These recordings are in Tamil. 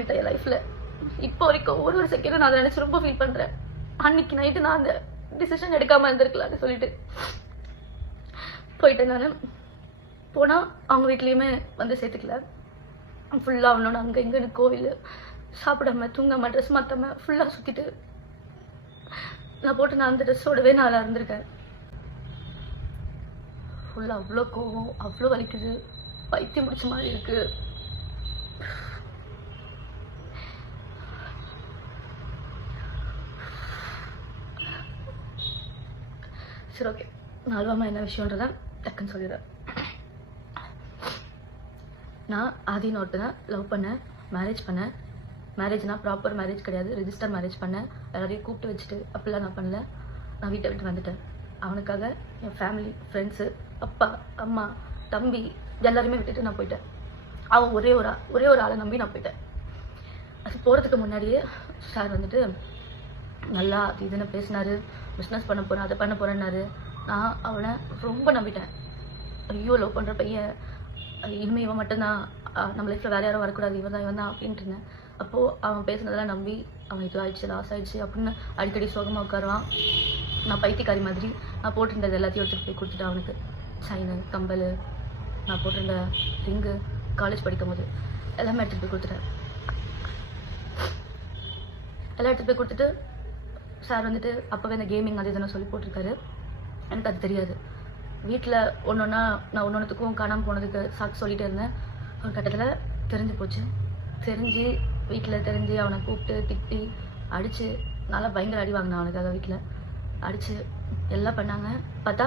பண்ணிட்டேன் என் லைஃப்ல. இப்போ வரைக்கும் ஒரு செகண்டும் நான் அதை நினைச்சு ரொம்ப ஃபீல் பண்றேன். அன்னைக்கு நைட்டு நான் அந்த டிசிஷன் எடுக்காம இருந்திருக்கலாம்னு சொல்லிட்டு போயிட்டேன். நான் போனா அவங்க வீட்லயுமே வந்து சேர்த்துக்கல. ஃபுல்லா அவனோட அங்க இங்கன்னு கோவில் சாப்பிடாம தூங்காம ட்ரெஸ் மாத்தாம ஃபுல்லா சுத்திட்டு நான் போட்டு நான் அந்த ட்ரெஸ்ஸோடவே நான் இருந்திருக்கேன். ஃபுல்லா அவ்வளோ கோவம், அவ்வளோ வலிக்குது, பைத்தியம் பிடிச்ச மாதிரி இருக்கு. சரி ஓகே, நான் அல்வாமா என்ன விஷயம்ன்றத டக்குன்னு சொல்லிடுறேன். நான் ஆதின்னு ஒருத்தனை லவ் பண்ணேன், மேரேஜ் பண்ணேன். மேரேஜ்னா ப்ராப்பர் மேரேஜ் கிடையாது, ரெஜிஸ்டர் மேரேஜ் பண்ணேன். எல்லாரையும் கூப்பிட்டு வச்சுட்டு அப்படிலாம் நான் பண்ணல. நான் வீட்டை விட்டு வந்துட்டேன். அவனுக்காக என் ஃபேமிலி, ஃப்ரெண்ட்ஸு, அப்பா, அம்மா, தம்பி எல்லாருமே விட்டுட்டு நான் போயிட்டேன். அவன் ஒரே ஒரு ஆளை நம்பி நான் போயிட்டேன். அது போகிறதுக்கு முன்னாடியே சார் வந்துட்டு நல்லா இதுன்னு பேசினாரு. பிஸ்னஸ் பண்ண போகிறேன், அதை பண்ண போகிறேன்னாரு. நான் அவனை ரொம்ப நம்பிட்டேன். ஐயோ லவ் பண்ணுற பையன், இனிமேல் இவன் மட்டும்தான், நம்ம லைஃப்பில் வேறு யாரும் வரக்கூடாது, இவன் தான் அப்படின்ட்டு இருந்தேன். அப்போது அவன் பேசுனதெல்லாம் நம்பி அவன் இது ஆயிடுச்சு, லாஸ் ஆயிடுச்சு அப்படின்னு அடிக்கடி சோகமாக உட்காருவான். நான் பைத்தியக்காரி மாதிரி நான் போட்டிருந்தது எல்லாத்தையும் எடுத்துகிட்டு போய் கொடுத்துட்டேன் அவனுக்கு. செயின், கம்பல், நான் போட்டிருந்த ரிங்கு, காலேஜ் படிக்கும் போது எல்லாமே எடுத்துகிட்டு போய் கொடுத்துட்டேன். எல்லாம் எடுத்துகிட்டு போய் கொடுத்துட்டு சார் வந்துட்டு அப்போவே இந்த கேமிங் அது இதெல்லாம் சொல்லி போட்டிருக்காரு. எனக்கு அது தெரியாது. வீட்டில் ஒன்றா நான் ஒன்றுத்துக்கும் காணாமல் போனதுக்கு சாக்கு சொல்லிகிட்டே இருந்தேன். ஒரு கட்டத்தில் தெரிஞ்சு போச்சு. தெரிஞ்சு வீட்டில் தெரிஞ்சு அவனை கூப்பிட்டு திட்டி அடித்து நல்லா பயங்கர அடி வாங்கினான் அவனுக்காக. வீட்டில் அடித்து எல்லாம் பண்ணாங்க. பார்த்தா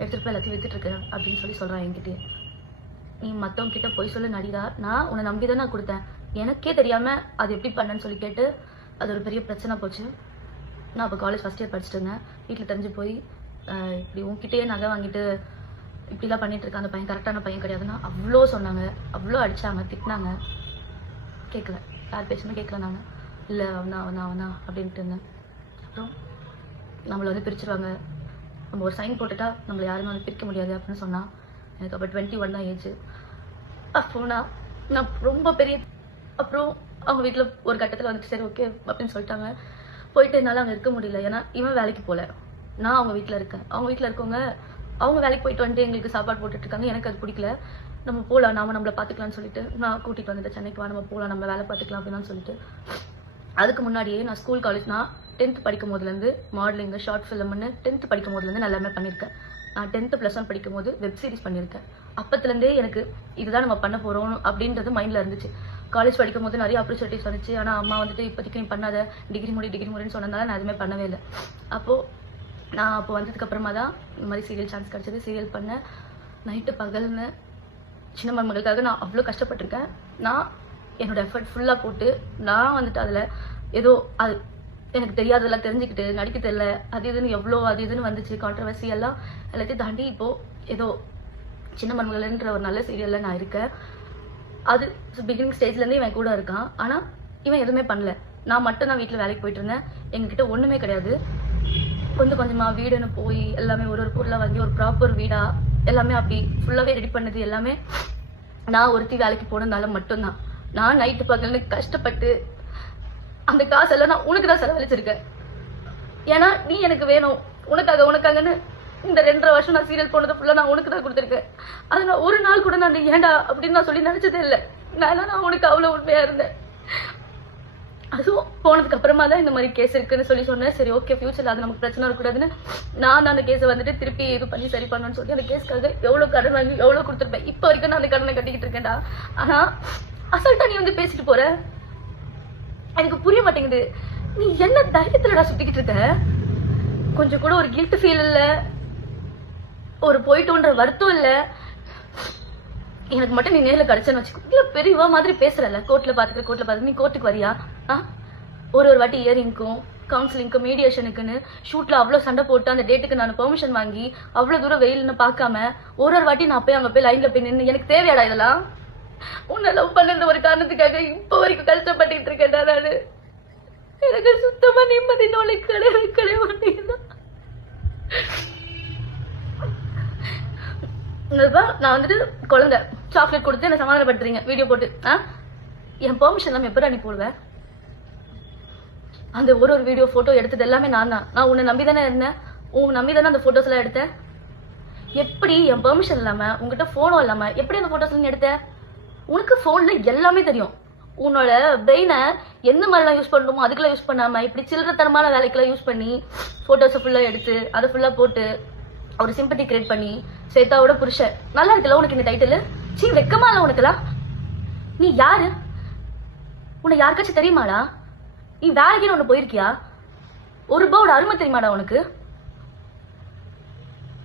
எடுத்துகிட்டு போய் எல்லாத்தையும் விற்றுட்ருக்கேன் அப்படின்னு சொல்கிறான் என்கிட்டே. நீ மற்றவங்க கிட்ட போய் சொல்லு நடிடா, நான் உன்னை நம்பி தான் நான் கொடுத்தேன், எனக்கே தெரியாமல் அது எப்படி பண்ணேன்னு சொல்லி கேட்டு அது ஒரு பெரிய பிரச்சனை போச்சு. நான் அப்போ காலேஜ் ஃபஸ்ட் இயர் படிச்சுட்டு இருந்தேன். வீட்டில் தெரிஞ்சு போய் இப்படி உன்கிட்டயே நகை வாங்கிட்டு இப்படிலாம் பண்ணிட்டு இருக்க அந்த பையன் கரெக்டான பையன் கிடையாதுன்னா அவ்வளோ சொன்னாங்க, அவ்வளோ அடித்தாங்க, திட்டினாங்க. கேட்கல, யார் பேசுமே கேட்கல. நாங்கள் இல்லை அவனா அப்படின்ட்டு இருந்தேன். அப்புறம் நம்மளை வந்து பிரிச்சுருவாங்க, நம்ம ஒரு சைன் போட்டுட்டா நம்மளை யாருமே வந்து பிரிக்க முடியாது அப்படின்னு சொன்னான். எனக்கு அப்போ 21 தான் ஏஜ். அப்போ நான் ரொம்ப பெரிய அப்புறம் அவங்க வீட்டில் ஒரு கட்டத்தில் வந்துட்டு சரி ஓகே அப்படின்னு சொல்லிட்டாங்க. போயிட்டு என்னால் அங்கே இருக்க முடியல. ஏன்னா இவன் வேலைக்கு போகல, நான் அவங்க வீட்டில் இருக்கேன். அவங்க வீட்டில் இருக்கவங்க அவங்க வேலைக்கு போயிட்டு வந்துட்டு எங்களுக்கு சாப்பாடு போட்டுட்ருக்காங்க. எனக்கு அது பிடிக்கல. நம்ம போகலாம், நம்மளை பார்த்துக்கலான்னு சொல்லிட்டு நான் கூட்டிகிட்டு வந்துட்டு சென்னைக்கு வா, நம்ம போகலாம், நம்ம வேலை பார்த்துக்கலாம் அப்படின்னு சொல்லிட்டு. அதுக்கு முன்னாடியே நான் ஸ்கூல் காலேஜ் நான் 10th படிக்கும் போதுலேருந்து மாடலிங்கு, ஷார்ட் ஃபிலிம்னு 10th படிக்கும் போதுலேருந்து நான் எல்லாமே பண்ணியிருக்கேன். நான் 10th +1 படிக்கும் போது வெப் சீரிஸ் பண்ணியிருக்கேன். அப்பத்துலேருந்தே எனக்கு இதுதான் நம்ம பண்ண போகிறோம் அப்படின்றது மைண்டில் இருந்துச்சு. காலேஜ் படிக்கும் போது நிறைய ஆப்பர்ச்சுனிட்டிஸ் வந்துச்சு. ஆனால் அம்மா வந்துட்டு இப்போதைக்கு நீ பண்ணாத, டிகிரி முடின்னு சொன்னதால நான் எதுவுமே பண்ணவே இல்லை. நான் அப்போ வந்ததுக்கப்புறமா தான் இந்த மாதிரி சீரியல் சான்ஸ் கிடச்சிது. சீரியல் பண்ணேன், நைட்டு பகல்னு சின்ன மருமகளுக்காக நான் அவ்வளோ கஷ்டப்பட்டிருக்கேன். நான் என்னோட எஃபர்ட் ஃபுல்லாக போட்டு நான் வந்துட்டு அதில் ஏதோ அது எனக்கு தெரியாததெல்லாம் தெரிஞ்சுக்கிட்டு நடிக்க தெரியல அது இதுன்னு வந்துச்சு. கான்ட்ரவர்சி எல்லாம் எல்லாத்தையும் தாண்டி இப்போது ஏதோ சின்ன மருமகள்ன்ற ஒரு நல்ல சீரியலில் நான் இருக்கேன். அது பிகினிங் ஸ்டேஜ்லேருந்தே இவன் கூட இருக்கான். ஆனால் இவன் எதுவுமே பண்ணல. நான் மட்டும் தான் வீட்டில் வேலைக்கு போயிட்டு இருந்தேன். எங்ககிட்ட ஒன்றுமே கிடையாது. கொஞ்சம் கொஞ்சமாக வீடுன்னு போய் எல்லாமே ஒரு பொருளாக வாங்கி ஒரு ப்ராப்பர் வீடாக எல்லாமே அப்படி ஃபுல்லாகவே ரெடி பண்ணது எல்லாமே நான் ஒருத்தி வேலைக்கு போனதுனால மட்டும்தான். நான் நைட்டு பகல்னு கஷ்டப்பட்டு அந்த காசெல்லாம் நான் உனக்கு தான் செலவழிச்சிருக்கேன். ஏன்னா நீ எனக்கு வேணும், உனக்காகன்னு இந்த 2.5 வருஷம் நான் சீரியல் போனது ஃபுல்லாக நான் உனக்கு தான் கொடுத்துருக்கேன். அது நான் ஒரு நாள் கூட நான் ஏண்டா அப்படின்னு நான் சொல்லி நினச்சதே இல்லை. நான் உனக்கு அவ்வளோ உண்மையாக இருந்தேன். அதுவும் போனதுக்கு அப்புறமா தான் இந்த மாதிரி கேஸ் இருக்குன்னு சொல்லி சொன்னேன். சரி ஓகே, ஃபியூச்சரில் அது நமக்கு பிரச்சனை இருக்கக்கூடாதுன்னு நான் அந்த கேஸை வந்துட்டு திருப்பி இது பண்ணி சரி பண்ணணும்னு சொல்லி அந்த கேஸ்க்காக எவ்வளோ கடன் வாங்கி எவ்வளோ கொடுத்துருப்பேன். இப்போ வரைக்கும் நான் அந்த கடனை கட்டிக்கிட்டு இருக்கேன்டா. ஆனால் அசல்ட்டா நீ வந்து பேசிட்டு போற, எனக்கு புரிய மாட்டேங்குது. நீ என்ன தைரியத்துலடா சுத்திக்கிட்டு இருக்க? கொஞ்சம் கூட ஒரு கில்ட் ஃபீல் இல்லை, ஒரு போயிட்டோன்ற வருத்தம் இல்லை. எனக்கு மட்டும் நீ நேரில் கிடைச்சேன்னு வச்சுக்கோ. இல்லை பெரியவா மாதிரி பேசுறல, கோர்ட்டில் பார்த்துக்க நீ கோர்ட்டுக்கு வரியா? ஒரு வாட்டி இயரிங்க்கும் கவுன்சிலிங்க்கும் மீடியேஷனுக்குன்னு ஷூட்டில் அவ்வளோ சண்டை போட்டு அந்த டேட்டுக்கு நான் பெர்மிஷன் வாங்கி அவ்வளோ தூரம் வெயில்னு பார்க்காம ஒரு வாட்டி நான் போய் அங்கே போய் லைனில் போய் நின்று எனக்கு தேவையாடா இதெல்லாம்? உன்னை லவ் பண்ணுற ஒரு காரணத்துக்காக இப்போ வரைக்கும் கஷ்டப்பட்டு இருக்கேன்டா நான். எனக்கு சுத்தமா நிம்மதி நோலை கிடையாது. நான் வந்துட்டு குழந்தை சாக்லேட் கொடுத்து என்ன சமாதானப்படுத்துறீங்க வீடியோ போட்டு. என் பெர்மிஷன் இல்லாமல் எப்படா நீ போடுவேன்? அந்த ஒரு வீடியோ ஃபோட்டோ எடுத்தது எல்லாமே நான் தான். நான் உன்னை நம்பி தானே இருந்தேன், உன்னை நம்பி தானே அந்த ஃபோட்டோஸ் எல்லாம் எடுத்தேன். எப்படி என் பெர்மிஷன் இல்லாமல் உங்ககிட்ட ஃபோனும் இல்லாமல் எப்படி அந்த ஃபோட்டோஸ் நீ எடுத்த? உனக்கு ஃபோனில் எல்லாமே தெரியும். உன்னோட பிரெயினை எந்த மாதிரிலாம் யூஸ் பண்ணணுமோ அதுக்கெல்லாம் யூஸ் பண்ணாமல் இப்படி சில்லறத்தனமான வேலைக்கெல்லாம் யூஸ் பண்ணி ஃபோட்டோஸை ஃபுல்லாக எடுத்து அதை ஃபுல்லாக போட்டு ஒரு சிம்பத்தி கிரியேட் பண்ணி ஸ்வேதாவோட புருஷன். நல்லா இருக்குல்ல உனக்கு இந்த டைட்டில்? சீ, வெக்கமா இல்லை உனக்குலாம்? நீ யாரு? உன்னை யாருக்காச்சும் தெரியுமாடா? நீ வேலைக்குன்னு ஒன்று போயிருக்கியா? ஒரு ரூபாவோட அருமை தெரியுமாடா உனக்கு?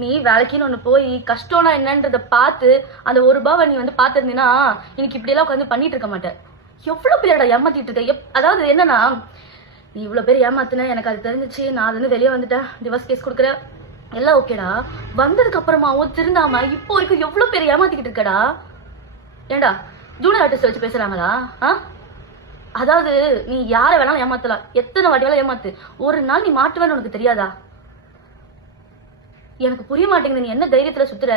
நீ வேலைக்குன்னு ஒன்று போய் கஷ்டம்னா என்னன்றதை பார்த்து அந்த ஒரு ரூபாவை நீ வந்து பார்த்துருந்தீங்கன்னா இன்னைக்கு இப்படியெல்லாம் உட்காந்து பண்ணிட்டு இருக்க மாட்டேன். எவ்வளோ பேரோட ஏமாத்திட்டு இருக்க. அதாவது என்னன்னா, நீ இவ்வளோ பேர் ஏமாத்தின எனக்கு அது தெரிஞ்சிச்சு, நான் அது வந்து வெளியே வந்துட்டேன், டிவோர்ஸ் கேஸ் கொடுக்குறேன், எல்லாம் ஓகேடா. வந்ததுக்கு அப்புறமாவும் திருந்தாம இப்போ வரைக்கும் எவ்வளோ பேர் ஏமாத்திக்கிட்டு இருக்கடா. ஏண்டா ஜூனியர் ஆர்டிஸ்ட் வச்சு பேசுறாங்களா? அதாவது நீ யாரை வேணாலும் ஏமாத்தலாம், எத்தனை வாட்டி வேணாலும் ஏமாத்து, ஒரு நாள் நீ மாட்டுவேன்னு உனக்கு தெரியாதா? எனக்கு புரிய மாட்டேங்குது, நீ என்ன தைரியத்துல சுத்துற?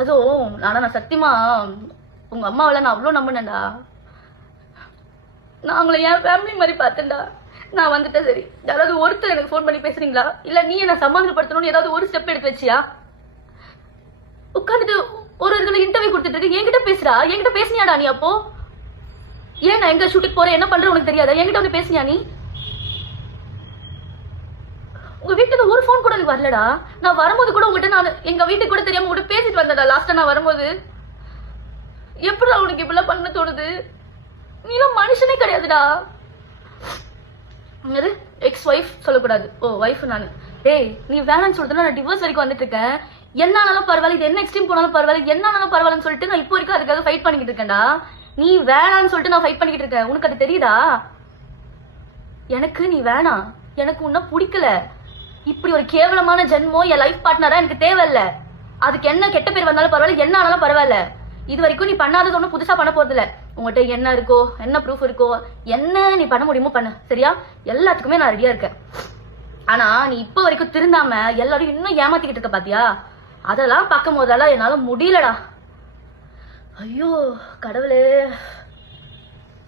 அதுவும் நான் சத்தியமா உங்க அம்மாவெல்லாம் நான் அவ்வளோ நம்பினேன்டா. நான் அவங்கள என் ஃபேமிலி மாதிரி பார்த்தேன்டா. நான் வந்துட்டேன், சரி, யாராவது ஒருத்தர் எனக்கு ஃபோன் பண்ணி பேசுறீங்களா, இல்ல நீ என்ன சமாதானப்படுத்தணும்னு ஏதாவது ஒரு ஸ்டெப் எடுத்து வச்சியா? உட்காந்துட்டு ஒரு இதுல இன்டர்வியூ கொடுத்துட்டு இருக்கு, என்கிட்ட பேசுறா. என்கிட்ட பேசினியாடா நீ? அப்போ ஏன் நான் எங்க ஷூட்டிங் போறேன் என்ன பண்றேன் உனக்கு தெரியாதா? என்கிட்ட வந்து பேசினியா நீ? உங்க வீட்டுக்கு ஒரு ஃபோன் கூட எனக்கு வரலடா. நான் வரும்போது கூட உங்ககிட்ட நான் எங்க வீட்டுக்கு கூட தெரியாம உங்ககிட்ட பேசிட்டு வந்தடா. லாஸ்டா நான் வரும்போது எப்படிடா உனக்கு இப்படிலாம் பண்ண தோணுது? நீலாம் மனுஷனே கிடையாதுடா. எக்ஸ் ஒய்ஃப் சொல்லக்கூடாது, ஓ ஒய்ஃப் நானு. டேய், நீ வேணான்னு சொல்லிட்டு நான் டிவோர்ஸ் வரைக்கும் வந்துட்டு இருக்கேன். என்னாலும் பரவாயில்ல, இது என்ன எக்ஸ்ட்ரீம் போனாலும் பரவாயில்ல, என்னாலும் பரவாயில்லன்னு சொல்லிட்டு நான் இப்போ வரைக்கும் அதுக்காக ஃபைட் பண்ணிக்கிட்டு இருக்கேன்டா. நீ வேணான்னு சொல்லிட்டு நான் ஃபைட் பண்ணிக்கிட்டு இருக்கேன். உனக்கு அது தெரியுதா? எனக்கு நீ வேணாம், எனக்கு உன்ன பிடிக்கல. இப்படி ஒரு கேவலமான ஜென்மம் என் லைஃப் பார்ட்னரா எனக்கு தேவையில்ல. அதுக்கு என்ன கெட்ட பேர் வந்தாலும் பரவாயில்ல, என்ன ஆனாலும் பரவாயில்ல. இது வரைக்கும் நீ பண்ணாதது ஒன்றும் புதுசா பண்ண போறதில்ல. உங்கள்கிட்ட என்ன இருக்கோ, என்ன ப்ரூஃப் இருக்கோ, என்ன நீ பண்ண முடியுமோ பண்ணு, சரியா? எல்லாத்துக்குமே நான் ரெடியா இருக்கேன். ஆனா நீ இப்போ வரைக்கும் திருந்தாம எல்லாரும் இன்னும் ஏமாத்திக்கிட்டு இருக்க பாத்தியா? அதெல்லாம் பார்க்கும் போதெல்லாம் என்னால முடியலடா. ஐயோ கடவுளே.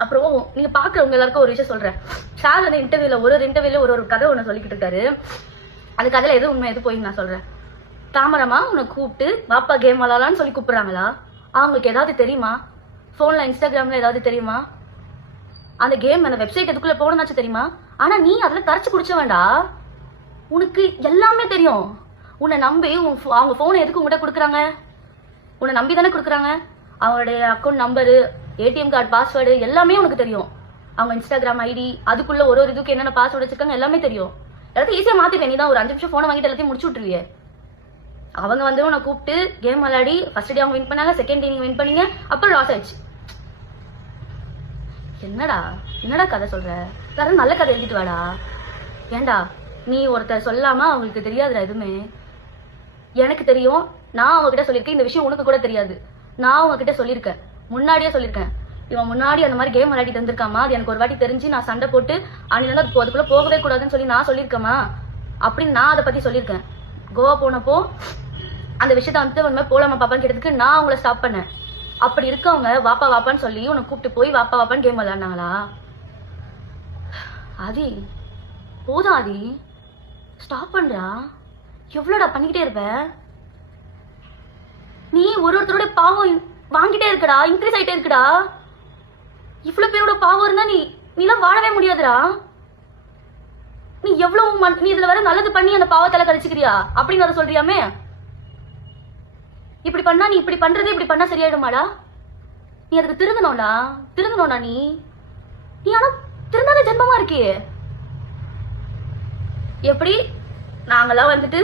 அப்புறம் நீங்க பாக்குறவங்க எல்லாருக்கும் ஒரு விஷயம் சொல்றேன். சார் அந்த இன்டர்வியூல ஒரு இன்டர்வியூல ஒரு கதை ஒன்று சொல்லிக்கிட்டு இருக்காரு. அந்த கதையில எது உண்மை எது போய் நான் சொல்றேன். தாமரமா உன்னை கூப்பிட்டு பாப்பா கேம் விளாடலான்னு சொல்லி கூப்பிடுறாங்களா? அவங்களுக்கு ஏதாவது தெரியுமா? போன்ல இன்ஸ்டாகிராம்ல ஏதாவது தெரியுமா? அந்த கேம் அந்த வெப்சைட் எதுக்குள்ள போகணும்னாச்சும் தெரியுமா? ஆனா நீ அதுல கரைச்சு குடிச்ச வேண்டா. உனக்கு எல்லாமே தெரியும். உன்னை நம்பி அவங்க போனை எதுக்கு உங்ககிட்ட கொடுக்குறாங்க? உன்னை நம்பி தானே கொடுக்குறாங்க. அவங்களுடைய account number, ATM card password எல்லாமே உனக்கு தெரியும். அவங்க இன்ஸ்டாகிராம் ஐடி, அதுக்குள்ள ஒரு இதுக்கு என்னென்ன பாஸ்வேர்டு வச்சிருக்காங்க எல்லாமே தெரியும். எல்லாத்தையும் ஈஸியா மாத்திடுவேன். நீ தான் ஒரு 5 நிமிஷம் போனை வாங்கிட்டு எல்லாத்தையும் முடிச்சு விட்டுருவியே. அவங்க வந்து உன்னை கூப்பிட்டு கேம் விளையாடி ஃபர்ஸ்ட் டே அவங்க வின் பண்ணாங்க, செகண்ட் டே நீங்க வின் பண்ணீங்க, அப்புறம் லாஸ் ஆயிடுச்சு. என்னடா கதை சொல்ற? வேற நல்ல கதை எழுதிட்டு வாடா. ஏண்டா நீ ஒருத்தர் சொல்லாம அவங்களுக்கு தெரியாதுடா எதுவுமே. எனக்கு தெரியும். நான் அவங்ககிட்ட சொல்லியிருக்கேன். இந்த விஷயம் உனக்கு கூட தெரியாது. நான் உங்ககிட்ட சொல்லியிருக்கேன், முன்னாடியே சொல்லியிருக்கேன். இவன் முன்னாடி அந்த மாதிரி கேம் விளையாடி தந்திருக்காமா, அது எனக்கு ஒரு வாட்டி தெரிஞ்சு நான் சண்டை போட்டு அன்னில அதுக்குள்ள போகவே கூடாதுன்னு சொல்லி நான் சொல்லியிருக்கேமா அப்படின்னு நான் அதை பத்தி சொல்லியிருக்கேன். கோவா போனப்போ அந்த விஷயத்த வந்து உண்மை போலாமா பாப்பான்னு கேட்டதுக்கு நான் அவங்கள ஸ்டாப் பண்ணேன். அப்படி இருக்கவங்க வாப்பா வாப்பான்னு சொல்லி உன்னை கூப்பிட்டு போய் வாப்பா வாப்பான்னு கேம் விளையாடினாங்களா? ஆதி போதும் ஆதி, ஸ்டாப் பண்றா. எவ்வளோடா பண்ணிக்கிட்டே இருப்ப நீ? ஒருத்தரோட பாவம் வாங்கிட்டே இருக்கடா, இன்க்ரீஸ் ஆயிட்டே இருக்குடா. இவ்வளவு பேரோட பாவம் இருந்தா நீலாம் வாழவே முடியாதுடா. நீ எவ்வளவு நீ இதுல வர நல்லது பண்ணி அந்த பாவத்தால கழிச்சுக்கிறியா அப்படின்னு அதை சொல்றியாமே? இப்படி பண்ணா நீ இப்படி பண்றதே இப்படி பண்ணா சரியாயிடுமாடா? நீ அதுக்கு திருந்தணும்டா நீ ஆனா திருந்தாத ஜென்மமா இருக்கியே. எப்படி நாங்கெல்லாம் வந்துட்டு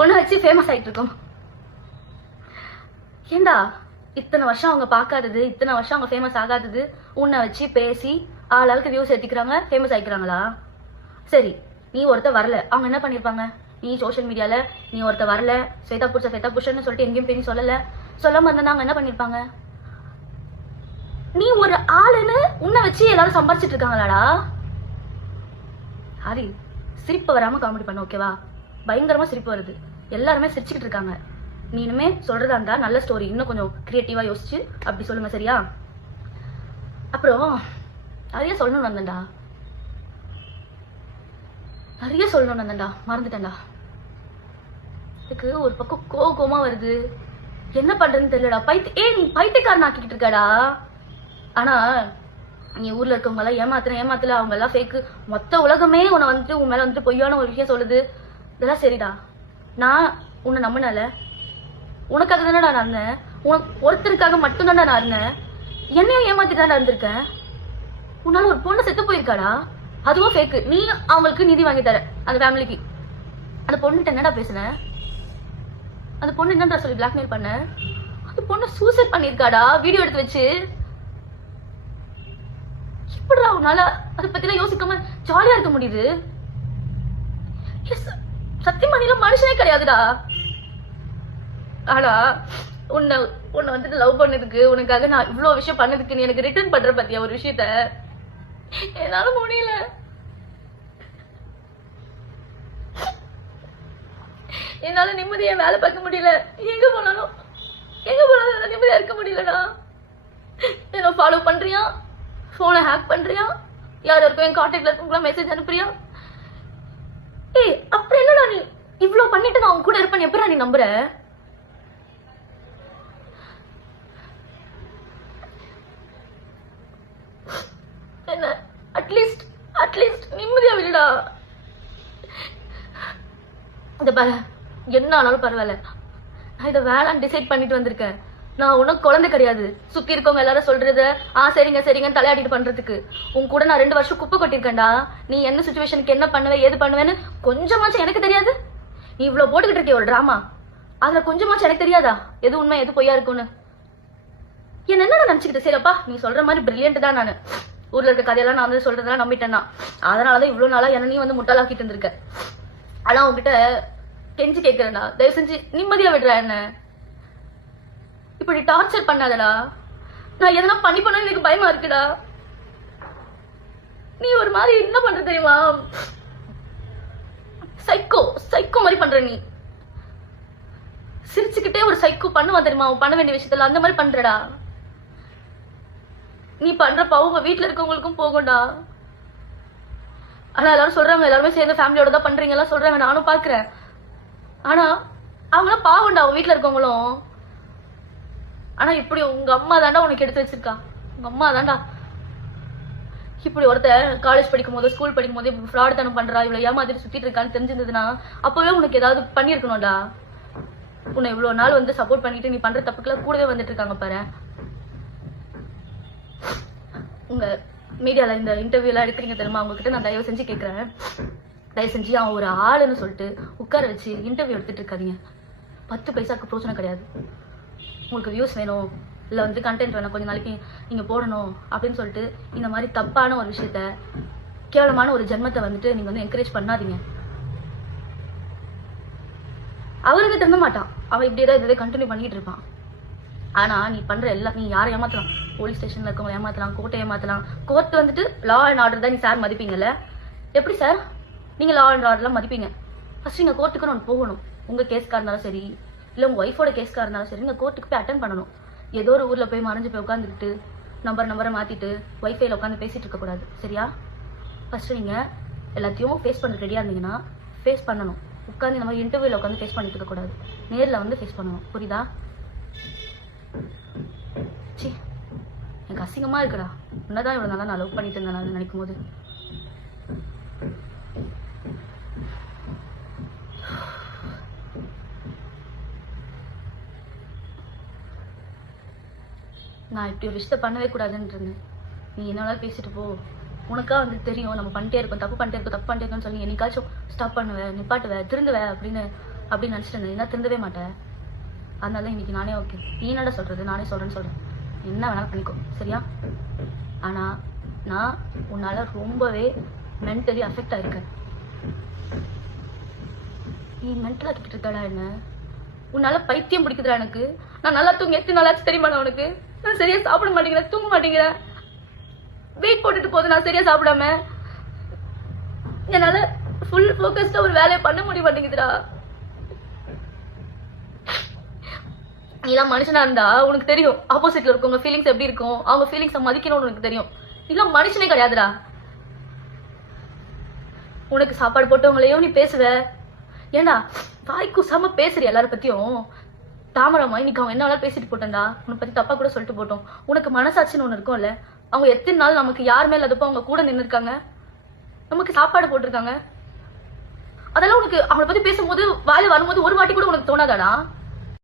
ஒண்ணு வச்சு ஃபேமஸ் ஆயிட்டு இருக்கோம். ஏண்டா இத்தனை வருஷம் அவங்க பார்க்காதது, இத்தனை வருஷம் அவங்க ஃபேமஸ் ஆகாதது உன்னை வச்சு பேசி ஆளாளுக்கு வியூஸ் ஏத்திக்கிறாங்க, ஃபேமஸ் ஆயிக்கிறாங்களா? சரி, நீ ஒருத்த வரல, அவங்க என்ன பண்ணிருப்பாங்க? நீ சோஷியல் மீடியால நீ ஒருத்த வரல, ஸ்வேதா புருஷன்னு சொல்லிட்டு எங்கேயும் போய் சொல்லாம இருந்தா அவங்க என்ன பண்ணிருப்பாங்க? நீ ஒரு ஆளுன்னு உன்னை வச்சு எல்லாரும் சம்பாரிச்சிட்டு இருக்காங்களாடா? ஹரி, சிரிப்பு வராம காமெடி பண்ண, ஓகேவா? பயங்கரமா சிரிப்பு வருது, எல்லாருமே சிரிச்சுக்கிட்டு இருக்காங்க. நீ இனிமே சொல்றதா இருந்தா நல்ல ஸ்டோரி இன்னும் கொஞ்சம் கிரியேட்டிவா யோசிச்சு அப்படி சொல்லுங்க, சரியா? அப்புறம் நிறைய சொல்லணும்னு வந்தேன்டா, நிறைய சொல்லணும்னு வந்தேன்டா, மறந்துட்டேன்டா. எனக்கு ஒரு பக்கம் கோவமா வருது, என்ன பண்றதுன்னு தெரியலடா. நீ பைத்தியக்காரன் ஆக்கிக்கிட்டு இருக்கடா. ஆனா நீ ஊர்ல இருக்கவங்க எல்லாம் ஏமாத்தல, அவங்க எல்லாம் ஃபேக்கு, மொத்த உலகமே உன்னை வந்துட்டு உன் மேல வந்துட்டு பொய்யான ஒரு விஷயம் சொல்லுது. இதெல்லாம் சரிடா. நான் உன்னை நம்பினால உனக்காக தானடா நான் இருந்தேன், உனக்கு ஒருத்தருக்காக மட்டும்தான்டா நான் இருந்தேன். என்னையும் ஏமாத்தி தான்டா இருந்திருக்கேன். உன்னால ஒரு பொண்ணு செத்து போயிருக்காடா, அதுவும் ஃபேக்கு. நீ அவங்களுக்கு நிதி வாங்கி தர அந்த ஃபேமிலிக்கு. அந்த பொண்ணுகிட்ட என்னடா பேசுன? அந்த பொண்ணு என்னடா சொல்லி பிளாக்மெயில் பண்ண? அந்த பொண்ணு சூசைட் பண்ணிருக்காடா வீடியோ எடுத்து வச்சு. எப்படிடா உன்னால அதை பத்திலாம் யோசிக்காம ஜாலியா இருக்க முடியுது? சத்தியமா நீ மனுஷனே கிடையாதுடா. ஆனா உன்னை வந்துட்டு லவ் பண்ணதுக்கு, உனக்காக நான் இவ்வளவு விஷயம் பண்ணதுக்கு நீ எனக்கு ரிட்டர்ன் பண்ற பத்தியா ஒரு விஷயத்த என்னால முடியல. என்னால நிம்மதியா வேலை பார்க்க முடியல. எங்க போனாலும் நிம்மதியா இருக்க முடியலடா. என்ன ஃபாலோ பண்றியா, போனை ஹேக் பண்றியா, யார் யாருக்கும் என் கான்டாக்ட்ல இருக்கவங்களா மெசேஜ் அனுப்புறியா? அப்புறம் என்னடா நீ இவ்வளவு பண்ணிட்டு நான் உன் கூட இருப்பேன் எப்படா நீ நம்புற? என்ன அட்லீஸ்ட் நிம்மதியா விடுடா. இந்த பாரு, என்ன ஆனாலும் பரவாயில்ல, நான் இதை வேளாண் டிசைட் பண்ணிட்டு வந்திருக்கேன். நான் உனக்கு குழந்தை கிடையாது. சுத்தி இருக்கவங்க எல்லாரும் சொல்றத சரிங்க தலையாடிட்டு பண்றதுக்கு. உன் கூட நான் 2 வருஷம் குப்பை கொட்டிருக்கேன்டா. நீ என்ன சுச்சுவேஷனுக்கு என்ன பண்ணுவ ஏது பண்ணுவேன்னு கொஞ்சமாச்சும் எனக்கு தெரியாது? நீ இவ்வளவு போட்டுக்கிட்டு இருக்க ஒரு டிராமா, அதுல கொஞ்சமாச்சும் எனக்கு தெரியாதா எது உண்மை எது பொய்யா இருக்கும்னு? என்ன நினைச்சுக்கிட்டு? சரிப்பா, நீ சொல்ற மாதிரி பிரில்லியன்ட் தான். நான் ஊர்ல இருக்க கதையெல்லாம் நான் வந்து சொல்றதெல்லாம் நம்பிட்டேன்னா, அதனாலதான் இவ்வளவு நாளா என்ன நீ வந்து முட்டாளாக்கிட்டு இருந்திருக்க. ஆனா உங்ககிட்ட கெஞ்சி கேட்கிறேன்டா, தயவு செஞ்சு நிம்மதியா விடுற. என்ன இப்படி டார்ச்சர் பண்ணாதடா. நான் எதனா பண்ண எனக்கு பயமா இருக்குடா. நீ ஒரு மாதிரி என்ன பண்ற தெரியுமா? சைக்கோ மாதிரி பண்ற. நீ சிரிச்சுக்கிட்டே ஒரு சைக்கோ பண்ணுவா தெரியுமா? பண்ண வேண்டிய விஷயத்துல அந்த மாதிரி பண்றடா. நீ பண்ற அவங்க வீட்டுல இருக்கவங்களுக்கும் போகும்டா. ஆனா எல்லாரும் சொல்றாங்க, எல்லாருமே சேர்ந்து ஃபேமிலியோட தான் பண்றீங்க எல்லாம் சொல்றாங்க, நானும் பாக்குறேன். ஆனா அவங்களாம் பாவம்டா, அவங்க வீட்டுல இருக்கவங்களும். ஆனா இப்படி உங்க அம்மா தாண்டா உனக்கு எடுத்து வச்சிருக்கா. உங்க அம்மா தாண்டா இப்படி ஒருத்த காலேஜ் படிக்கும் போது ஸ்கூல் படிக்கும் போது ஃப்ராட் தனம் பண்றா, இவ்வளவு ஏமாதிரி சுத்திட்டு இருக்கான்னு தெரிஞ்சிருந்ததுன்னா அப்பவே உனக்கு ஏதாவது பண்ணிருக்கணும்டா. உன்னை இவ்வளவு நாள் வந்து சப்போர்ட் பண்ணிட்டு நீ பண்ற தப்புக்கெல்லாம் கூடவே வந்துட்டு இருக்காங்க பாரு. உங்க மீடியால இந்த இன்டர்வியூ எல்லாம் எடுக்கிறீங்க தெரியுமா? உங்ககிட்ட நான் தயவு செஞ்சு கேட்கறேன், தயவு செஞ்சு அவன் ஒரு ஆளுன்னு சொல்லிட்டு உட்கார வச்சு இன்டர்வியூ எடுத்துட்டு இருக்காதீங்க. 10 பைசாக்கு பிரோஜனம் கிடையாது. உங்களுக்கு வியூஸ் வேணும், இல்லை வந்து கண்டென்ட் வேணும், கொஞ்சம் நாளைக்கு நீங்க போடணும் அப்படின்னு சொல்லிட்டு இந்த மாதிரி தப்பான ஒரு விஷயத்த, கேவலமான ஒரு ஜென்மத்தை வந்துட்டு நீங்க வந்து என்கரேஜ் பண்ணாதீங்க. அவருக்கு திருந்த மாட்டான், அவன் இப்படியேதான் இதை கண்டினியூ பண்ணிட்டு இருப்பான். ஆனா நீ பண்ற எல்லாம், நீ யாரை ஏமாத்தலாம், போலீஸ் ஸ்டேஷன்ல இருக்கவங்க ஏமாத்தலாம், கோர்ட்டை ஏமாத்தலாம். கோர்ட் வந்துட்டு லா அண்ட் ஆர்டர் தான் நீ சார் மதிப்பீங்கல்ல? எப்படி சார் நீங்க லா அண்ட் ஆர்டர்லாம் மதிப்பீங்க? ஃபர்ஸ்ட் நீங்க கோர்ட்டுக்கு ஒன்று போகணும். உங்க கேஸ்கா இருந்தாலும் சரி, இல்லை உங்க ஒய்ஃபோட கேஸ்கா இருந்தாலும் சரி, நீங்க கோர்ட்டுக்கு போய் அட்டன் பண்ணணும். ஏதோ ஒரு ஊர்ல போய் மறைஞ்சு போய் உட்காந்துக்கிட்டு நம்பரை மாத்திட்டு வைஃபைல உட்காந்து பேசிட்டு இருக்க கூடாது, சரியா? ஃபர்ஸ்ட் நீங்க எல்லாத்தையும் ஃபேஸ் பண்ண ரெடியா இருந்தீங்கன்னா ஃபேஸ் பண்ணணும். உட்காந்து இந்த மாதிரி இன்டர்வியூல உட்காந்து ஃபேஸ் பண்ணிட்டு இருக்க கூடாது, நேர்ல வந்து ஃபேஸ் பண்ணணும், புரியுதா? சி, எனக்கு அசிங்கமா இருக்குடா. உன்னதான் இவ்வளவு நாளா நான் லவ் பண்ணிட்டு இருந்தேன் நினைக்கும் போது. நான் இப்படி ஒரு விஷயத்த பண்ணவே கூடாதுன்னு இருந்தேன். நீ என்னால பேசிட்டு போ, உனக்கா வந்து தெரியும் நம்ம பண்ணிட்டே இருக்கோம், தப்பு பண்ணிட்டே இருக்கோம்னு சொல்லி என்னைக்காச்சும் ஸ்டாப் பண்ணுவேன், நிப்பாட்டுவேன், திருந்துவேன் அப்படின்னு நினைச்சிட்டு இருந்தேன். என்ன திருந்தவே மாட்டேன். அதனால இன்னைக்கு நானே ஓகே, நீ என்னடா சொல்றது, நானே சொல்றேன், என்ன வேணாலும் பண்ணிக்கோ, சரியா? ஆனா நான் உன்னால ரொம்பவே மென்டலி அஃபெக்ட் ஆயிருக்கேன். நீ மென்டலா கிட்ட இருக்கடா. என்ன உன்னால பைத்தியம் பிடிக்குதுடா எனக்கு. நான் நல்லா தூங்க எத்தனை நாளாச்சு தெரியுமா உனக்கு? நான் சரியா சாப்பிட மாட்டேங்கிறேன், தூங்க மாட்டேங்கிறேன், வெயிட் போட்டுட்டு போகுது நான் சரியா சாப்பிடாம. என்னால ஃபுல் ஃபோக்கஸ்டா ஒரு வேலையை பண்ண முடிய மாட்டேங்குதுடா. நீலாம் மனுஷனா இருந்தா உனக்கு தெரியும் ஆப்போசிட்ல இருக்கவங்க ஃபீலிங்ஸ் எப்படி இருக்கும், அவங்க ஃபீலிங்ஸை மதிக்கணும்னு உனக்கு தெரியும். நீலாம் மனுஷனே கிடையாதுடா. உனக்கு சாப்பாடு போட்டவங்களையும் நீ பேசுவ. ஏண்டா வாய்க்கு சம பேசுற எல்லார பத்தியும். தாமரமா இன்னைக்கு அவன் என்ன பேசிட்டு போட்டேன்டா, உன்னை பத்தி தப்பா கூட சொல்லிட்டு போட்டோம். உனக்கு மனசாட்சின்னு ஒண்ணு இருக்கும்ல, அவங்க எத்தனை நாள் நமக்கு யார் மேல அதப்போ அவங்க கூட நின்று இருக்காங்க, நமக்கு சாப்பாடு போட்டிருக்காங்க. அதெல்லாம் உனக்கு அவனை பத்தி பேசும்போது வாயில வரும்போது ஒரு வாட்டி கூட உனக்கு தோணாதாடா?